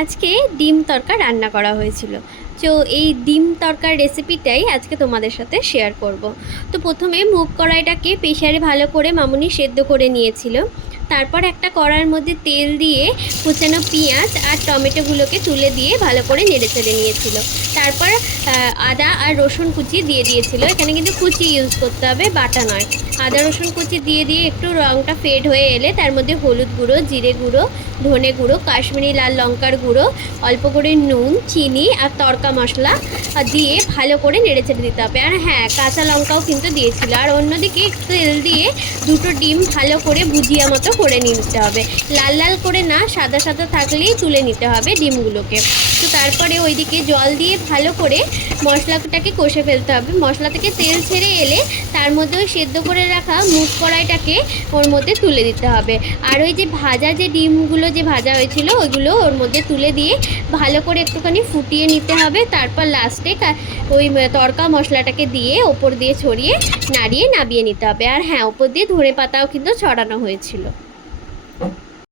আজকে ডিম তড়কা রান্না করা হয়েছিল। তো এই ডিম তড়কার রেসিপিটাই আজকে তোমাদের সাথে শেয়ার করব। তো প্রথমে মুগ কড়াইটাকে প্রেসারে ভালো করে মামুনি সেদ্ধ করে নিয়েছিল। তারপর একটা কড়াইয়ের মধ্যে তেল দিয়ে কুচানো পেঁয়াজ আর টমেটোগুলোকে তুলে দিয়ে ভালো করে নেড়ে চেড়ে নিয়েছিল। তারপর আদা আর রসুন কুচি দিয়ে দিয়েছিল। এখানে কিন্তু কুচি ইউজ করতে হবে, বাটা নয়। আদা রসুন কুচি দিয়ে একটু রঙটা ফেড হয়ে এলে তার মধ্যে হলুদ গুঁড়ো, জিরে গুঁড়ো, ধনে গুঁড়ো, কাশ্মীরি লাল লঙ্কার গুঁড়ো, অল্প করে নুন, চিনি আর তড়কা মশলা দিয়ে ভালো করে নেড়ে চেড়ে দিতে হবে। আর হ্যাঁ, কাঁচা লঙ্কাও কিন্তু দিয়েছিল। আর অন্যদিকে তেল দিয়ে দুটো ডিম ভালো করে ভুজিয়া মতো করে নিতে হবে। লাল লাল করে না, সাদা সাদা থাকলেই তুলে নিতে হবে ডিমগুলোকে। তো তারপরে ওইদিকে জল দিয়ে ভালো করে মশলাটাকে কষে ফেলতে হবে। মশলা থেকে তেল ছেড়ে এলে তার মধ্যে ওই সেদ্ধ করে রাখা মুগ কড়াইটাকে ওর মধ্যে তুলে দিতে হবে। আর ওই যে ভাজা যে ডিমগুলো যে ভাজা হয়েছিল ওইগুলো ওর মধ্যে তুলে দিয়ে ভালো করে একটুখানি ফুটিয়ে নিতে হবে। তারপর লাস্টে ওই তড়কা মশলাটাকে দিয়ে ওপর দিয়ে ছড়িয়ে নাড়িয়ে নামিয়ে নিতে হবে। আর হ্যাঁ, ওপর দিয়ে ধনে পাতাও কিন্তু ছড়ানো হয়েছিল।